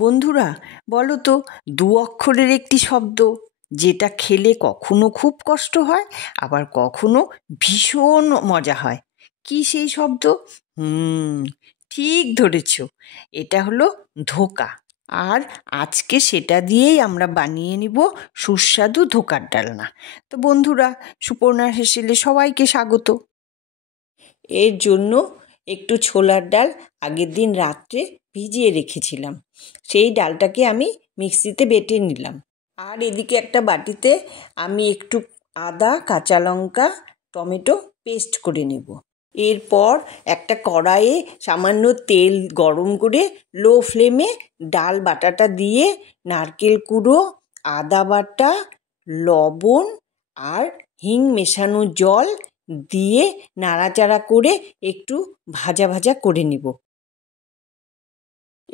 বন্ধুরা বলো তো, দু অক্ষরের একটি শব্দ যেটা খেলে কখনো খুব কষ্ট হয়, আবার কখনো ভীষণ মজা হয়। কি সেই শব্দ? ঠিক ধরেছ, এটা হলো ধোকা। আর আজকে সেটা দিয়েই আমরা বানিয়ে নিব সুস্বাদু ধোকার ডালনা। তো বন্ধুরা, সুপর্ণার হেসেলে সবাইকে স্বাগত। এর জন্য একটু ছোলার ডাল আগের দিন রাত্রে ভিজিয়ে রেখেছিলাম, সেই ডালটাকে আমি মিক্সিতে বেটে নিলাম। আর এদিকে একটা বাটিতে আমি একটু আদা, কাঁচা লঙ্কা, টমেটো পেস্ট করে নেব। এরপর একটা কড়াইয়ে সামান্য তেল গরম করে লো ফ্লেমে ডাল বাটাটা দিয়ে নারকেল কুড়ো, আদা বাটা, লবণ আর হিং মেশানো জল দিয়ে নাড়াচাড়া করে একটু ভাজা ভাজা করে নেব।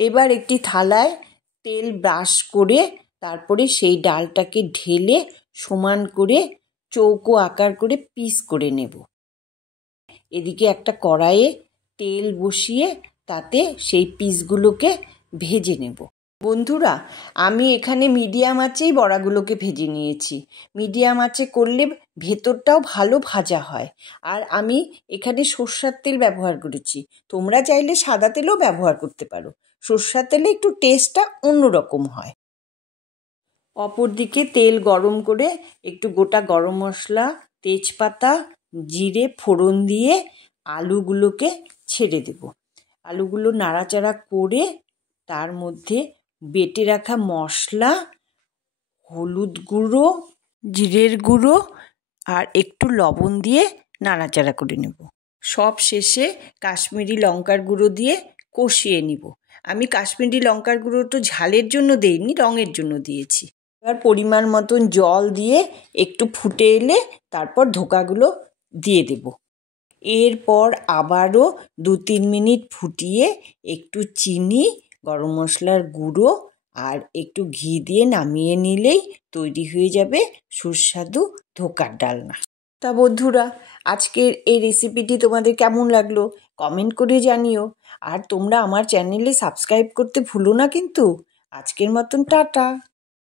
এবার একটি থালায় তেল ব্রাশ করে তারপরে সেই ডালটাকে ঢেলে সমান করে চৌকো আকার করে পিস করে নেব। এদিকে একটা কড়াইয়ে তেল বসিয়ে তাতে সেই পিসগুলোকে ভেজে নেব। বন্ধুরা, আমি এখানে মিডিয়াম আঁচেই বড়াগুলোকে ভেজে নিয়েছি। মিডিয়াম আঁচে করলে ভেতরটাও ভালো ভাজা হয়। আর আমি এখানে সর্ষের তেল ব্যবহার করেছি, তোমরা চাইলে সাদা তেলও ব্যবহার করতে পারো। সর্ষের তেলে একটু টেস্টটা অন্যরকম হয়। অপরদিকে তেল গরম করে একটু গোটা গরম মশলা, তেজপাতা, জিরে ফোড়ন দিয়ে আলুগুলোকে ছেড়ে দেব। আলুগুলো নাড়াচাড়া করে তার মধ্যে বেটে রাখা মশলা, হলুদ গুঁড়ো, জিরের গুঁড়ো আর একটু লবণ দিয়ে নাড়াচাড়া করে নেব। সব শেষে কাশ্মীরি লঙ্কার গুঁড়ো দিয়ে কষিয়ে নিব। আমি কাশ্মীরি লঙ্কার গুঁড়ো তো ঝালের জন্য দেইনি, রঙের জন্য দিয়েছি। এবার পরিমাণ মতন জল দিয়ে একটু ফুটে এলে তারপর ধোকাগুলো দিয়ে দেব। এরপর আবারও 2-3 মিনিট ফুটিয়ে একটু চিনি, গরম মশলার গুঁড়ো আর একটু ঘি দিয়ে নামিয়ে নিলেই তৈরি হয়ে যাবে সুস্বাদু ধোকার ডালনা। তা বন্ধুরা, আজকের এই রেসিপিটি তোমাদের কেমন লাগলো কমেন্ট করে জানিও। আর তোমরা আমার চ্যানেলে সাবস্ক্রাইব করতে ভুলো না কিন্তু। আজকের মতন টাটা।